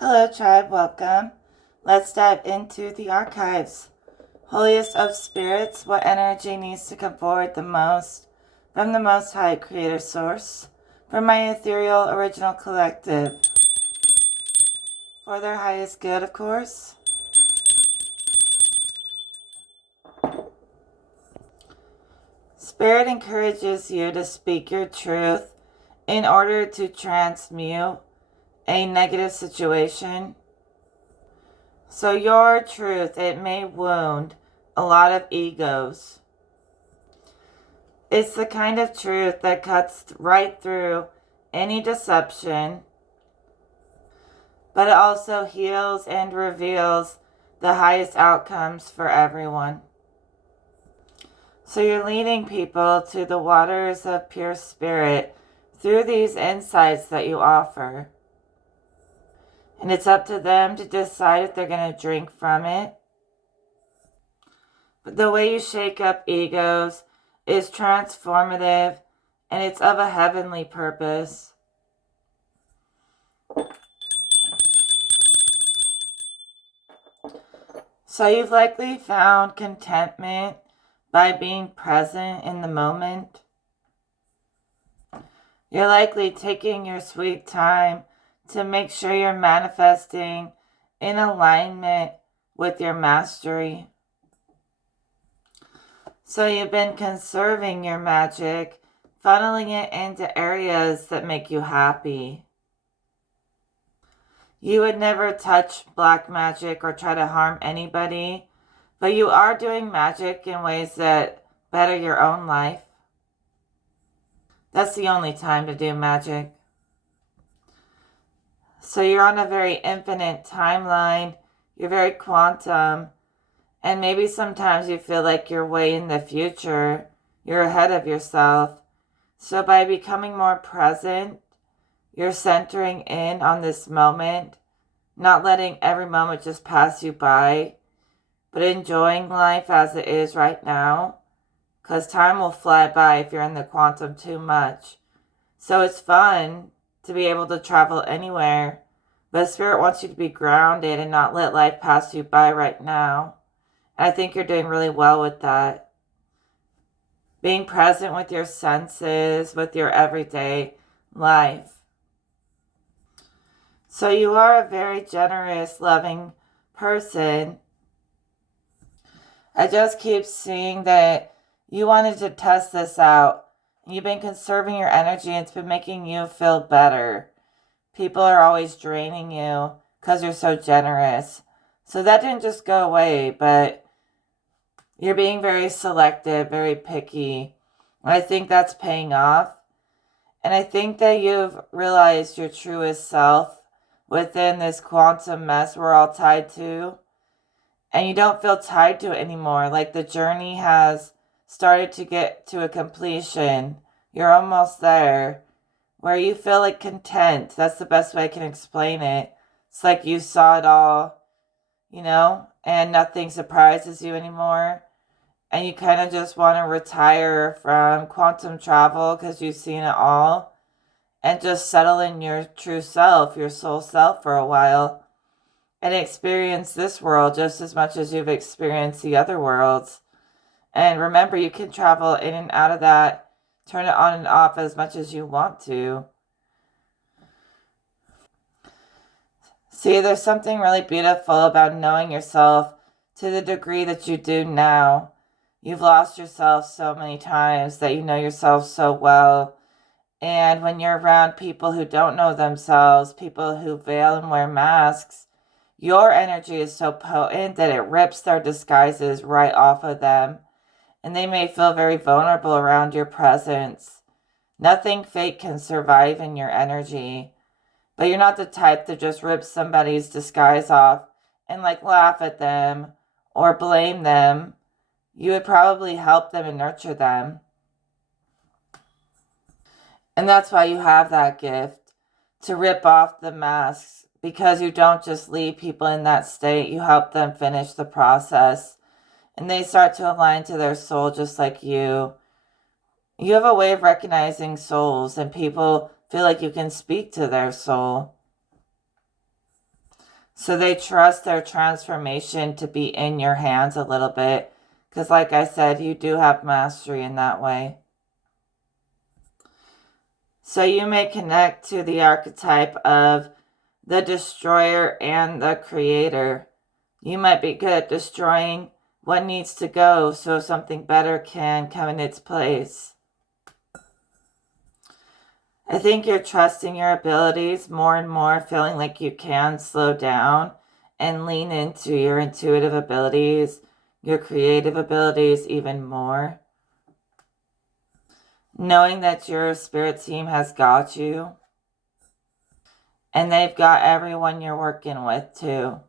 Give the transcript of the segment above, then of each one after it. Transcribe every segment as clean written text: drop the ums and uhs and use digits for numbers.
Hello, tribe. Welcome. Let's dive into the archives. Holiest of spirits, what energy needs to come forward the most from the Most High Creator Source, from my ethereal original collective, for their highest good, of course. Spirit encourages you to speak your truth in order to transmute a negative situation. So your truth, it may wound a lot of egos. It's the kind of truth that cuts right through any deception, but it also heals and reveals the highest outcomes for everyone. So you're leading people to the waters of pure spirit through these insights that you offer. And it's up to them to decide if they're going to drink from it. But the way you shake up egos is transformative, and it's of a heavenly purpose. So you've likely found contentment by being present in the moment. You're likely taking your sweet time to make sure you're manifesting in alignment with your mastery. So you've been conserving your magic, funneling it into areas that make you happy. You would never touch black magic or try to harm anybody, but you are doing magic in ways that better your own life. That's the only time to do magic. So you're on a very infinite timeline, you're very quantum, and maybe sometimes you feel like you're way in the future, you're ahead of yourself. So by becoming more present, you're centering in on this moment, not letting every moment just pass you by, but enjoying life as it is right now, because time will fly by if you're in the quantum too much. So it's fun to be able to travel anywhere, but Spirit wants you to be grounded and not let life pass you by right now. And I think you're doing really well with that. Being present with your senses, with your everyday life. So you are a very generous, loving person. I just keep seeing that you wanted to test this out. You've been conserving your energy and it's been making you feel better. People are always draining you because you're so generous. So that didn't just go away, but you're being very selective, very picky. I think that's paying off. And I think that you've realized your truest self within this quantum mess we're all tied to. And you don't feel tied to it anymore. Like the journey has started to get to a completion. You're almost there. Where you feel like content. That's the best way I can explain it. It's like you saw it all, and nothing surprises you anymore. And you kind of just want to retire from quantum travel because you've seen it all. And just settle in your true self, your soul self for a while. And experience this world just as much as you've experienced the other worlds. And remember, you can travel in and out of that, turn it on and off as much as you want to. See, there's something really beautiful about knowing yourself to the degree that you do now. You've lost yourself so many times that you know yourself so well. And when you're around people who don't know themselves, people who veil and wear masks, your energy is so potent that it rips their disguises right off of them. And they may feel very vulnerable around your presence. Nothing fake can survive in your energy. But you're not the type to just rip somebody's disguise off and laugh at them or blame them. You would probably help them and nurture them. And that's why you have that gift, to rip off the masks, because you don't just leave people in that state. You help them finish the process. And they start to align to their soul just like you. You have a way of recognizing souls, and people feel like you can speak to their soul. So they trust their transformation to be in your hands a little bit. Because like I said, you do have mastery in that way. So you may connect to the archetype of the destroyer and the creator. You might be good at destroying what needs to go so something better can come in its place. I think you're trusting your abilities more and more, feeling like you can slow down and lean into your intuitive abilities, your creative abilities even more. Knowing that your spirit team has got you, and they've got everyone you're working with too.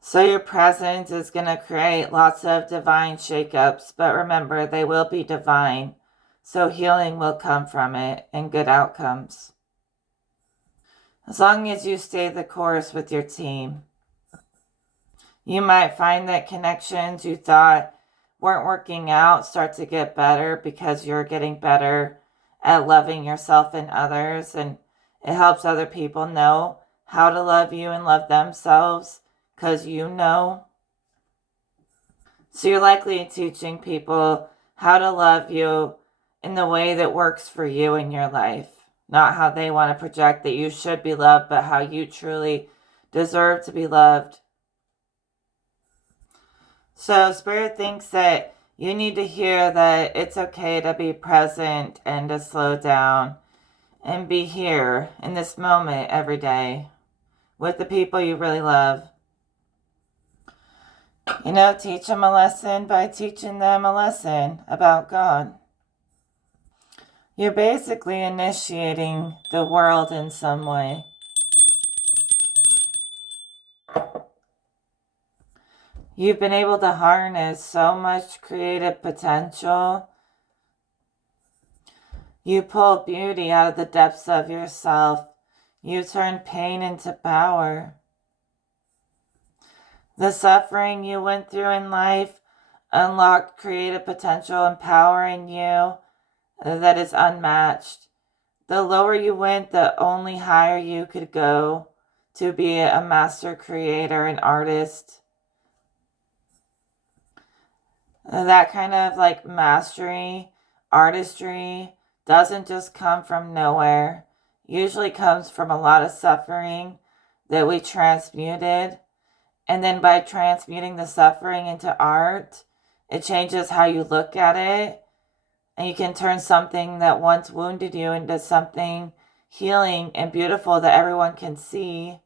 So your presence is going to create lots of divine shakeups, but remember, they will be divine. So healing will come from it and good outcomes. As long as you stay the course with your team. You might find that connections you thought weren't working out start to get better because you're getting better at loving yourself and others, and it helps other people know how to love you and love themselves because you know. So you're likely teaching people how to love you in the way that works for you in your life. Not how they want to project that you should be loved, but how you truly deserve to be loved. So Spirit thinks that you need to hear that it's okay to be present and to slow down and be here in this moment every day with the people you really love. Teach them a lesson by teaching them a lesson about God. You're basically initiating the world in some way. You've been able to harness so much creative potential. You pull beauty out of the depths of yourself. You turn pain into power. The suffering you went through in life unlocked creative potential and power in you that is unmatched. The lower you went, the only higher you could go to be a master creator and artist. That kind of mastery, artistry doesn't just come from nowhere. Usually comes from a lot of suffering that we transmuted. And then by transmuting the suffering into art, it changes how you look at it. And you can turn something that once wounded you into something healing and beautiful that everyone can see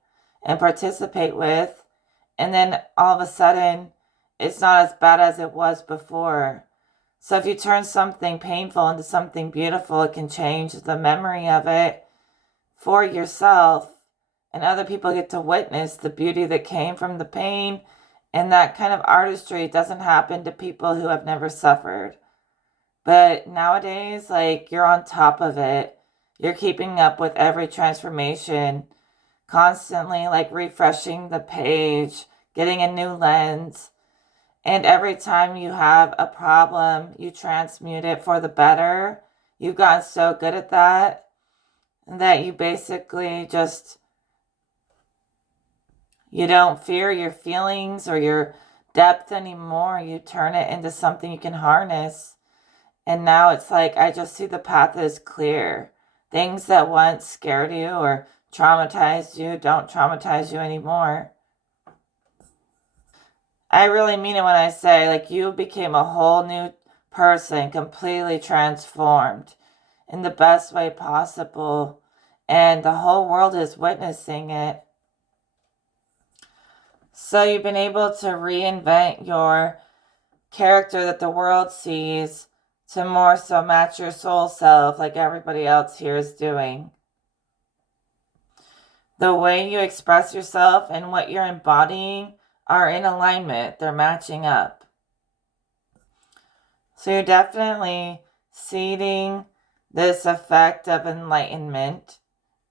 and participate with. And then all of a sudden, it's not as bad as it was before. So if you turn something painful into something beautiful, it can change the memory of it for yourself. And other people get to witness the beauty that came from the pain. And that kind of artistry doesn't happen to people who have never suffered. But nowadays, you're on top of it. You're keeping up with every transformation, constantly refreshing the page, getting a new lens. And every time you have a problem, you transmute it for the better. You've gotten so good at that you basically just, you don't fear your feelings or your depth anymore. You turn it into something you can harness. And now it's I just see the path is clear. Things that once scared you or traumatized you don't traumatize you anymore. I really mean it when I say you became a whole new person, completely transformed in the best way possible. And the whole world is witnessing it. So you've been able to reinvent your character that the world sees to more so match your soul self like everybody else here is doing. The way you express yourself and what you're embodying are in alignment. They're matching up. So you're definitely seeding this effect of enlightenment,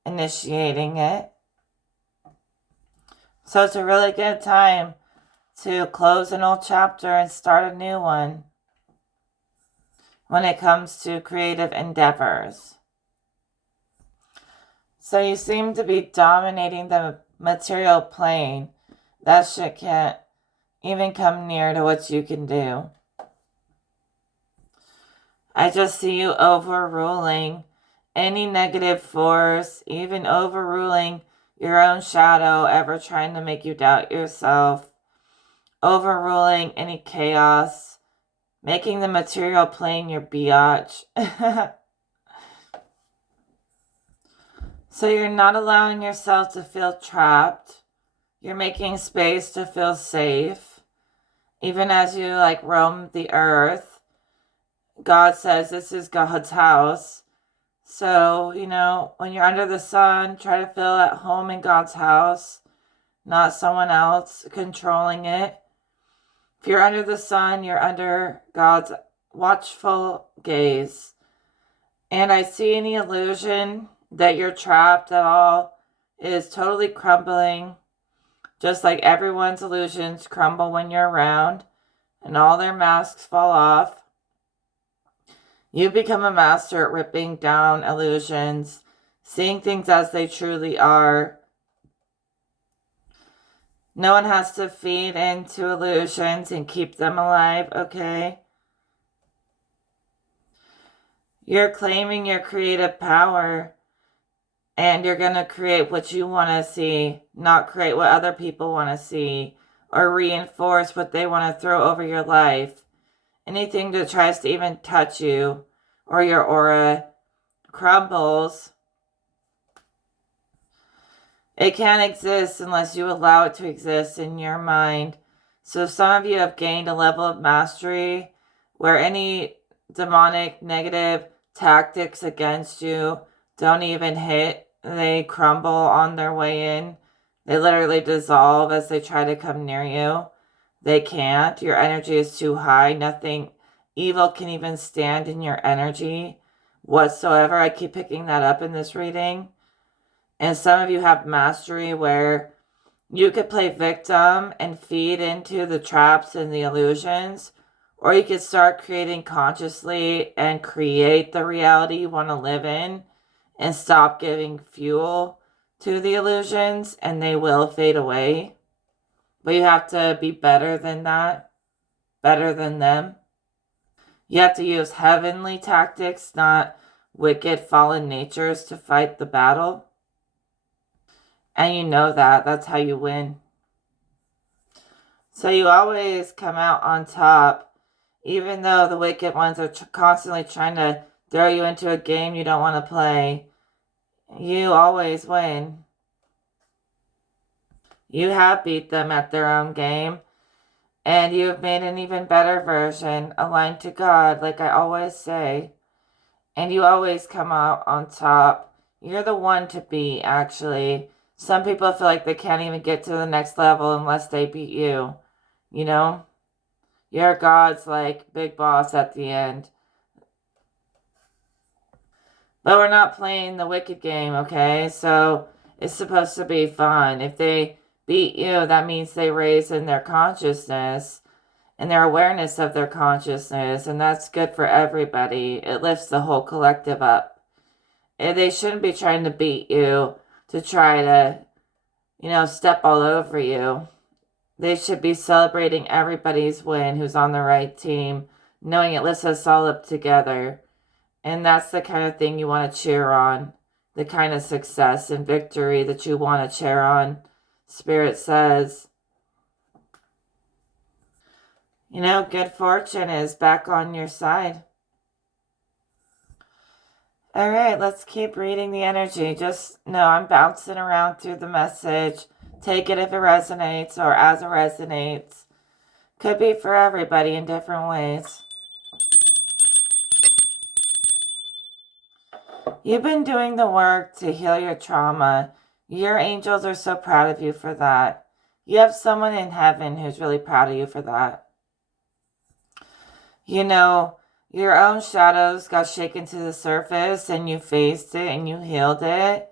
initiating it. So it's a really good time to close an old chapter and start a new one when it comes to creative endeavors. So you seem to be dominating the material plane. That shit can't even come near to what you can do. I just see you overruling any negative force, even overruling your own shadow ever trying to make you doubt yourself, overruling any chaos, making the material plane your biatch. So you're not allowing yourself to feel trapped. You're making space to feel safe. Even as you roam the earth, God says this is God's house. So, when you're under the sun, try to feel at home in God's house, not someone else controlling it. If you're under the sun, you're under God's watchful gaze. And I see any illusion that you're trapped at all is totally crumbling, just like everyone's illusions crumble when you're around and all their masks fall off. You become a master at ripping down illusions, seeing things as they truly are. No one has to feed into illusions and keep them alive, okay? You're claiming your creative power, and you're going to create what you want to see, not create what other people want to see, or reinforce what they want to throw over your life. Anything that tries to even touch you or your aura crumbles. It can't exist unless you allow it to exist in your mind. So some of you have gained a level of mastery where any demonic negative tactics against you don't even hit. They crumble on their way in. They literally dissolve as they try to come near you. They can't. Your energy is too high. Nothing evil can even stand in your energy whatsoever. I keep picking that up in this reading. And some of you have mastery where you could play victim and feed into the traps and the illusions, or you could start creating consciously and create the reality you want to live in and stop giving fuel to the illusions, and they will fade away. But you have to be better than that, better than them. You have to use heavenly tactics, not wicked fallen natures, to fight the battle. And you know that. That's how you win. So you always come out on top, even though the wicked ones are constantly trying to throw you into a game you don't want to play. You always win. You have beat them at their own game. And you've made an even better version, aligned to God, like I always say. And you always come out on top. You're the one to beat, actually. Some people feel like they can't even get to the next level unless they beat you. You're God's big boss at the end. But we're not playing the wicked game, okay? So it's supposed to be fun. If they beat you, that means they raise in their consciousness and their awareness of their consciousness, and that's good for everybody. It lifts the whole collective up. And they shouldn't be trying to beat you to try to, step all over you. They should be celebrating everybody's win who's on the right team, knowing it lifts us all up together. And that's the kind of thing you want to cheer on, the kind of success and victory that you want to cheer on. Spirit says, good fortune is back on your side. All right, let's keep reading the energy. Just know I'm bouncing around through the message. Take it if it resonates or as it resonates. Could be for everybody in different ways. You've been doing the work to heal your trauma. Your angels are so proud of you for that. You have someone in heaven who's really proud of you for that. Your own shadows got shaken to the surface and you faced it and you healed it.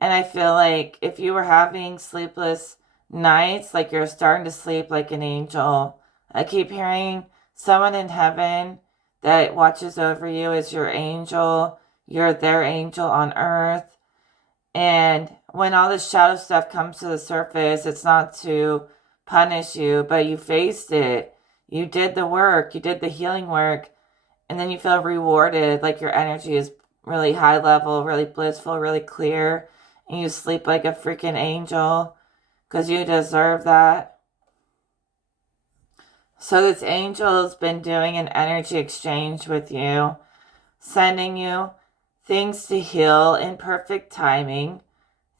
And I feel like if you were having sleepless nights, like you're starting to sleep like an angel, I keep hearing someone in heaven that watches over you as your angel. You're their angel on earth. And when all this shadow stuff comes to the surface, it's not to punish you, but you faced it. You did the work, you did the healing work, and then you feel rewarded, like your energy is really high level, really blissful, really clear, and you sleep like a freaking angel because you deserve that. So this angel's been doing an energy exchange with you, sending you things to heal in perfect timing.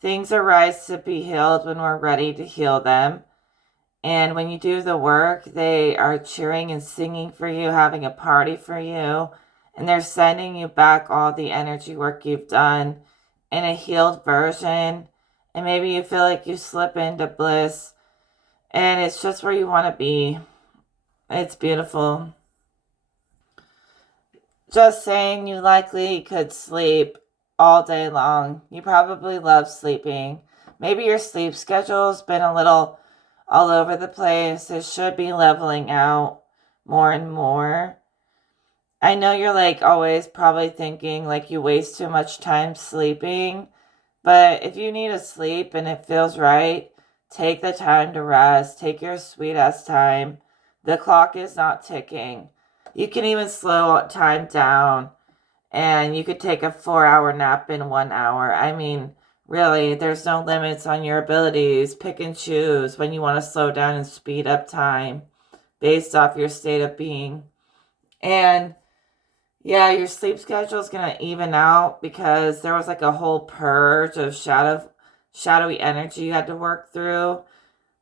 Things arise to be healed when we're ready to heal them. And when you do the work, they are cheering and singing for you, having a party for you. And they're sending you back all the energy work you've done in a healed version. And maybe you feel like you slip into bliss. And it's just where you want to be. It's beautiful. Just saying, you likely could sleep all day long. You probably love sleeping. Maybe your sleep schedule's been a little all over the place. It should be leveling out more and more. I know you're like always probably thinking like you waste too much time sleeping, but if you need to sleep and it feels right, take the time to rest. Take your sweet ass time. The clock is not ticking. You can even slow time down and you could take a 4 hour nap in 1 hour. I mean, really, there's no limits on your abilities. Pick and choose when you want to slow down and speed up time based off your state of being. And yeah, your sleep schedule is going to even out because there was like a whole purge of shadowy energy you had to work through,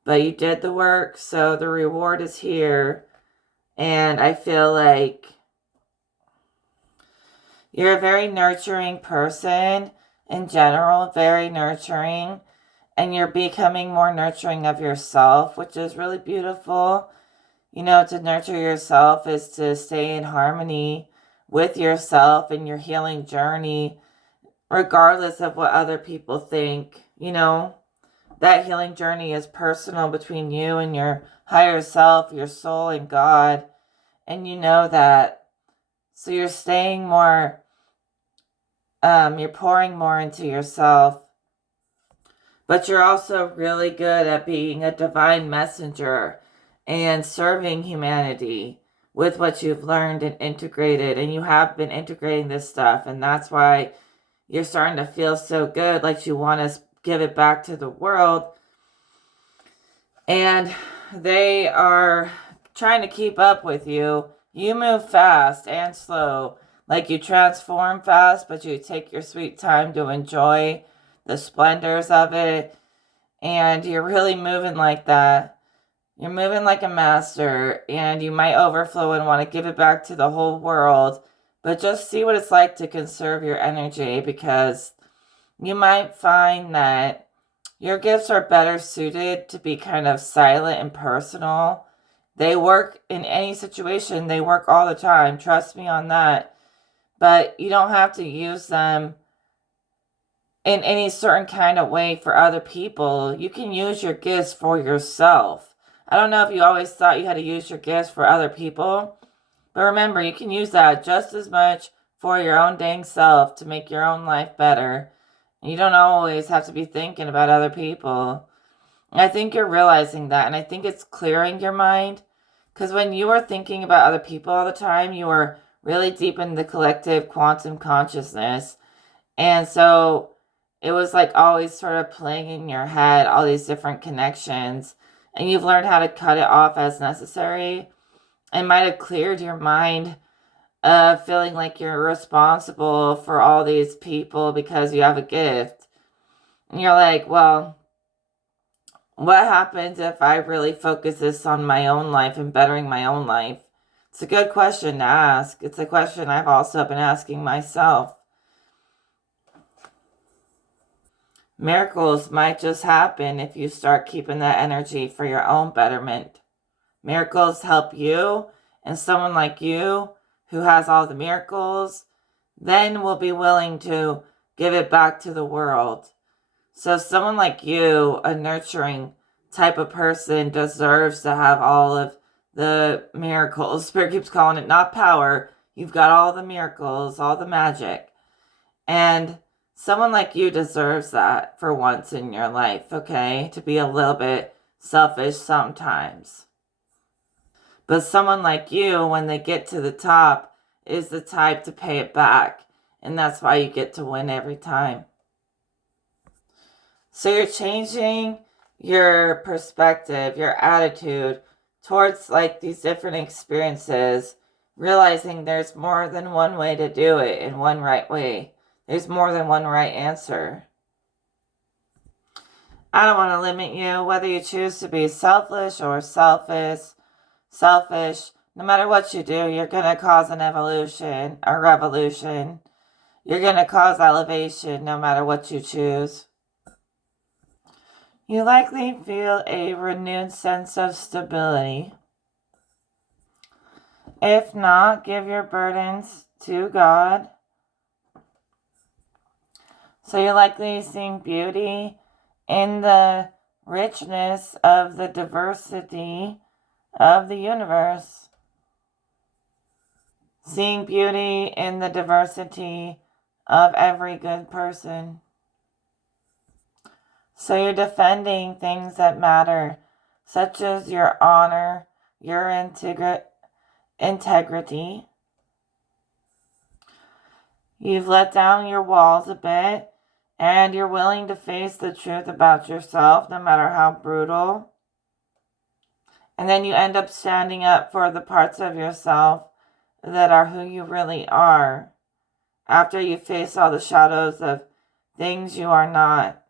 but you did the work, so the reward is here. And I feel like you're a very nurturing person in general, very nurturing, and you're becoming more nurturing of yourself, which is really beautiful. You know, to nurture yourself is to stay in harmony with yourself and your healing journey, regardless of what other people think. You know, that healing journey is personal between you and your higher self, your soul, and God. And you know that. So you're staying more, you're pouring more into yourself. But you're also really good at being a divine messenger and serving humanity with what you've learned and integrated. And you have been integrating this stuff. And that's why you're starting to feel so good, like you want to give it back to the world. And they are trying to keep up with you. You move fast and slow. Like you transform fast, but you take your sweet time to enjoy the splendors of it. And you're really moving like that. You're moving like a master, and you might overflow and want to give it back to the whole world. But just see what it's like to conserve your energy, because you might find that your gifts are better suited to be kind of silent and personal. They work in any situation, they work all the time. Trust me on that. But you don't have to use them in any certain kind of way for other people. You can use your gifts for yourself. I don't know if you always thought you had to use your gifts for other people, but remember, you can use that just as much for your own dang self to make your own life better. You don't always have to be thinking about other people. And I think you're realizing that, and I think it's clearing your mind. Because when you are thinking about other people all the time, you are really deep in the collective quantum consciousness. And so it was like always sort of playing in your head, all these different connections. And you've learned how to cut it off as necessary. It might have cleared your mind of feeling like you're responsible for all these people because you have a gift. And you're like, well, what happens if I really focus this on my own life and bettering my own life? It's a good question to ask. It's a question I've also been asking myself. Miracles might just happen if you start keeping that energy for your own betterment. Miracles help you, and someone like you who has all the miracles then will be willing to give it back to the world. So someone like you, a nurturing type of person, deserves to have all of the miracles. Spirit keeps calling it not power. You've got all the miracles, all the magic. And Someone like you deserves that for once in your life, okay? To be a little bit selfish sometimes. But someone like you, when they get to the top, is the type to pay it back. And that's why you get to win every time. So you're changing your perspective, your attitude towards like these different experiences, realizing there's more than one way to do it and one right way. There's more than one right answer. I don't want to limit you whether you choose to be selfish or selfish. No matter what you do, you're going to cause an evolution, a revolution. You're going to cause elevation no matter what you choose. You likely feel a renewed sense of stability. If not, give your burdens to God. So you're likely seeing beauty in the richness of the diversity of the universe. Seeing beauty in the diversity of every good person. So you're defending things that matter, such as your honor, your integrity. You've let down your walls a bit, and you're willing to face the truth about yourself, no matter how brutal. And then you end up standing up for the parts of yourself that are who you really are, after you face all the shadows of things you are not.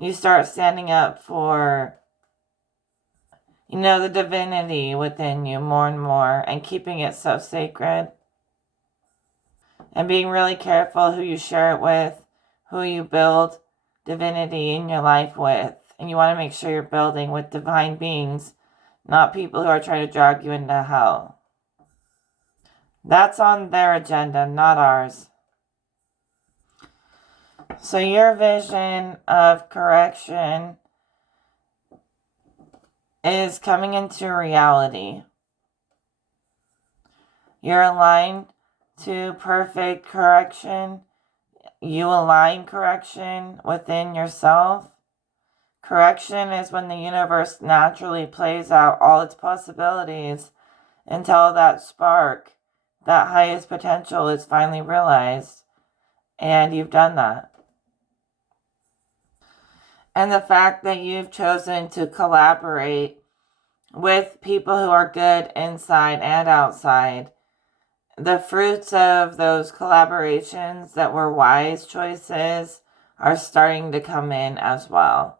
You start standing up for, the divinity within you more and more, and keeping it so sacred. And being really careful who you share it with, who you build divinity in your life with. And you want to make sure you're building with divine beings, not people who are trying to drag you into hell. That's on their agenda, not ours. So your vision of correction is coming into reality. You're aligned to perfect correction. You align correction within yourself. Correction is when the universe naturally plays out all its possibilities until that spark, that highest potential, is finally realized. And you've done that. And the fact that you've chosen to collaborate with people who are good inside and outside, the fruits of those collaborations that were wise choices are starting to come in as well.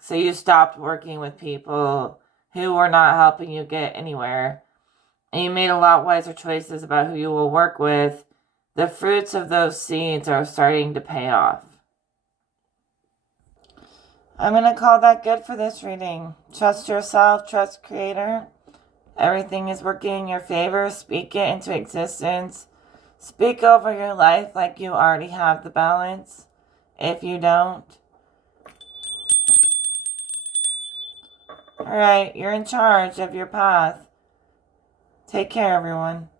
So you stopped working with people who were not helping you get anywhere, and you made a lot wiser choices about who you will work with. The fruits of those seeds are starting to pay off. I'm going to call that good for this reading. Trust yourself, trust Creator. Everything is working in your favor. Speak it into existence. Speak over your life like you already have the balance. If you don't, alright, you're in charge of your path. Take care, everyone.